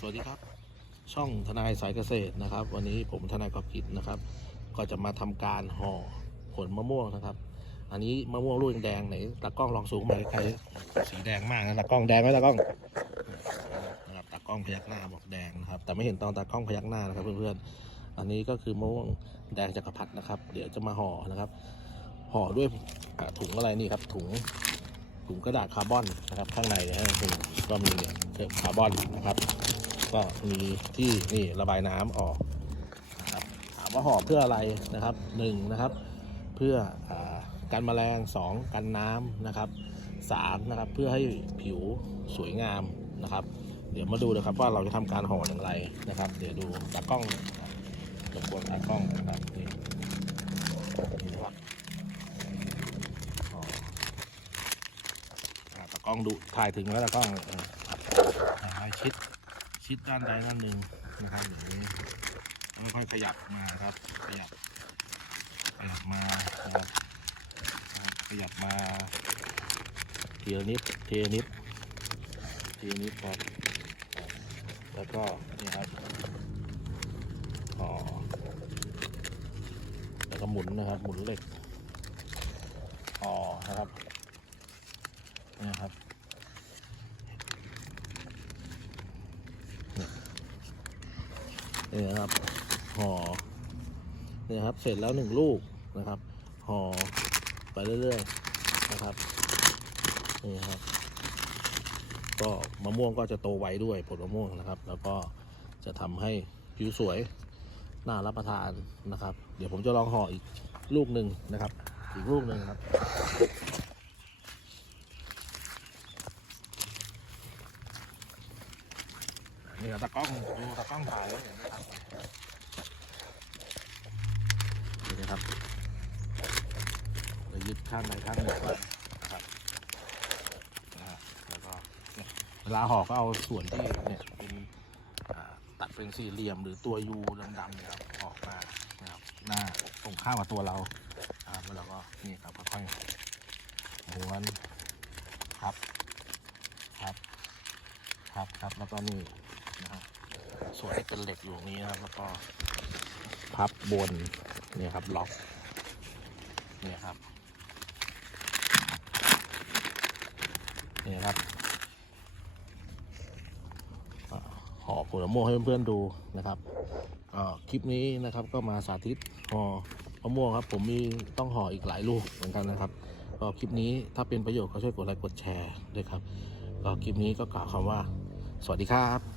สวัสดีครับ ช่องทนายสายเกษตรนะครับ วันนี้ผมทนายกอบกิจนะครับ ก็จะมาทำการห่อผลมะม่วงนะครับ อันนี้มะม่วงลูกแดงไหนตากล้องลองซูมมาใกล้ๆสีแดงมากนะตากล้องแดงไหมตากล้องนะครับตากล้องพยักหน้าบอกแดงนะครับ แต่ไม่เห็นตอนตากล้องพยักหน้านะครับเพื่อนๆอันนี้ก็คือมะม่วงแดงจักรพรรดินะครับ เดี๋ยวจะมาห่อนะครับห่อด้วยถุงอะไรนี่ครับถุงถุงกระดาษคาร์บอนนะครับข้างในเนี่ยถุงก็มีเนี่ยเคลือบคาร์บอนนะครับ ก็มีที่นี่ระบายน้ำออกนะครับถามว่าห่อเพื่ออะไรนะครับหนึ่งนะครับ เพื่ออากันแมลงสองกันน้ำนะครับสามนะครับเพื่อให้ผิวสวยงามนะครับ เดี๋ยวมาดูนะครับว่าเราจะทำการห่ออย่างไรนะครับ เดี๋ยวดูตากล้องนะครับกวนตากล้องนะครับนี่ตากล้องดูถ่ายถึงแล้วตากล้องถ่ายชิด ชิดด้านใดด้านหนึ่งนะครับเดี๋ยวนี้ค่อยๆขยับมาครับ ขยับขยับมานะครับขยับมาเทีละนิดเทีละนิดเทีละนิดครับแล้วก็นี่ครับห่อแล้วก็หมุนนะครับหมุนเหล็กห่อนะครับนี่ครับ นี่นะครับห่อนี่ครับเสร็จแล้วหนึ่งลูกนะครับห่อไปเรื่อยๆนะครับนี่ครับก็มะม่วงก็จะโตไวด้วยผลมะม่วงนะครับ แล้วก็จะทำให้ผิวสวยน่ารับประทานนะครับ เดี๋ยวผมจะลองห่ออีกลูกหนึ่งนะครับ อีกลูกหนึ่งครับ นี่ตากล้องดูตากล้องถ่ายไว้เห็นไหมครับนี่นะครับเรายึดข้างในข้างหนึ่งก่อนนะครับนะฮะแล้วก็เนี่ยเวลาห่อก็เอาส่วนที่เนี่ยเป็นตัดเป็นสี่เหลี่ยมหรือตัวยูดำๆเนี่ยครับออกมานะครับหน้าตรงข้ามกับตัวเราครับแล้วเราก็นี่ครับค่อยๆม้วนครับ ครับ ครับครับแล้วก็นี่ นะครับส่วนที่เป็นเหล็กอยู่ตรงนี้นะครับแล้วก็พับบนเนี่ยครับล็อกเนี่ยครับเนี่ยครับอ่าห่อผลมะม่วงให้เพื่อนๆดูนะครับอ่าคลิปนี้นะครับก็มาสาธิตห่อมะม่วงครับ ผมมีต้องห่ออีกหลายลูกเหมือนกันนะครับก็คลิปนี้ถ้าเป็นประโยชน์ก็ช่วยกดไลค์กดแชร์ด้วยครับก็คลิปนี้ก็กล่าวคำว่า สวัสดีครับ